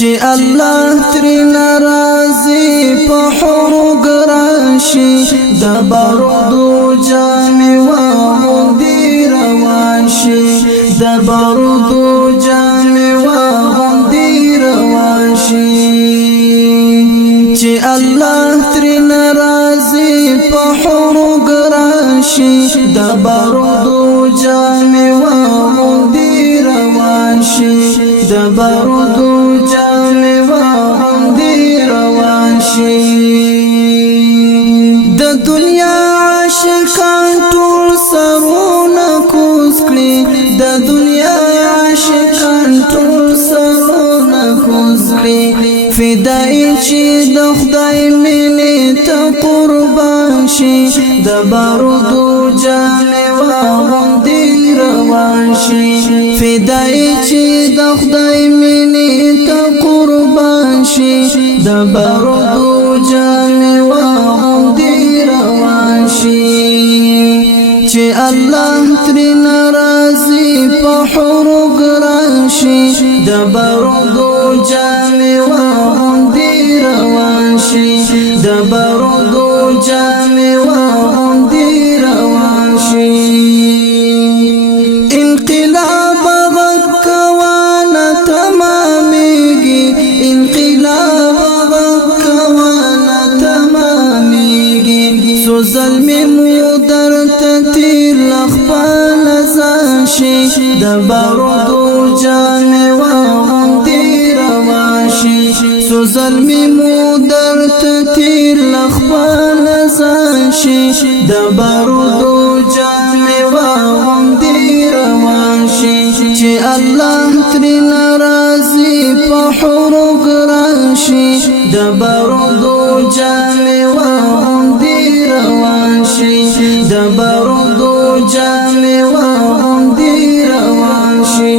چې الله تر ناراضي په حروق راشي د بارودو جامې واغوندي روان شي د بارودو جامې واغوندي روان شي چې الله تر ناراضي په حروق راشي د بارودو جامې واغوندي روان شي د بارودو جامې واغوندي روان شي د دنیا عاشقان ټول سرونه کوز کړي د دنیا عاشقان ټول سرونه کوز کړي فدای چې د خدای مینې ته قربان شي د بارودو جامې واغوندي روان شي فدای چې د خدای مینې ته قربان شي د بارودو جامې واغوندي روان شي چې الله تر ناراضي په حروق راشي د بارودو جامې واغوندي روان شي د بارودو جامې واغوندي روان شي انقلاب غږ کوانه تمامېږي انقلاب غږ کوانه تمامېږي څو ظلمې مو درته تېر له خپله ځان شي د بارودو جامې واغوندي روان شي څو ظلمې مو درته تېر له خپله ځان شي د بارودو جامې واغوندي روان شي چې الله تر ناراضي په حروق راشي د بارودو جامې واغوندي روان شي د بارودو جامې واغوندي روان شي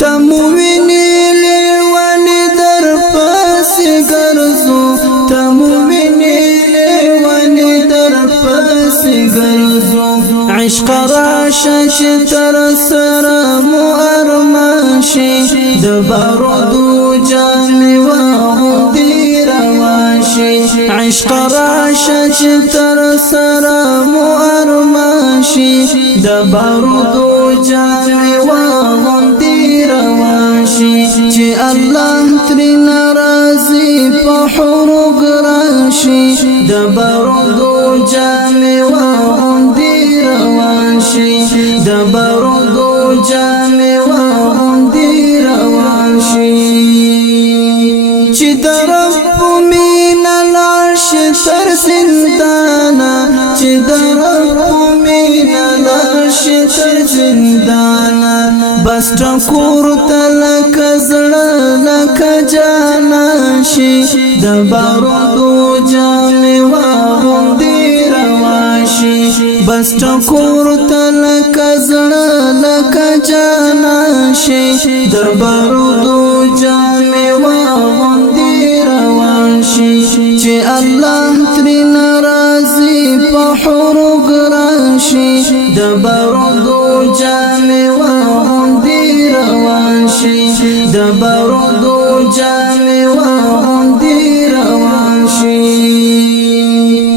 تمو ویني لیوانې در پسې ګرځو تمو ویني لیوانې در پسې ګرځو عشق راشه چې تر سره مو ارمان شي د بارودو جامې واغوندي روان شي عشق راشه چې تر سره مو ارمان شي د بارودو جامې واغوندي روان شي چې الله تر ناراضي په حروق راشي د بارودو جامې واغوندي روان شي د بارودو جامې واغوندي روان شي چې د رب مینه لاړ شي تر زندانه چې د رب مینه لاړ شي تر زندانه بس ټکور ته لکه زړه لکه جانان شي د بارودو جامې واغوندي روان شي بس ټکور ته لکه زړه لکه جانان شي د بارودو جامې واغوندي روان شي چې الله تر ناراضي په حروق راشي د بارودو جامې واغوندي روان شي د بارودو جامې واغوندي روان شي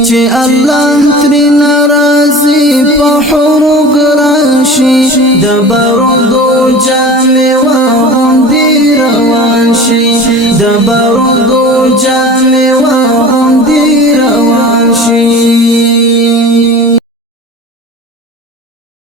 چې الله تر ناراضي په حروق راشي د بارودو جامې واغوندي روان شي د بارودو جامې واغوندي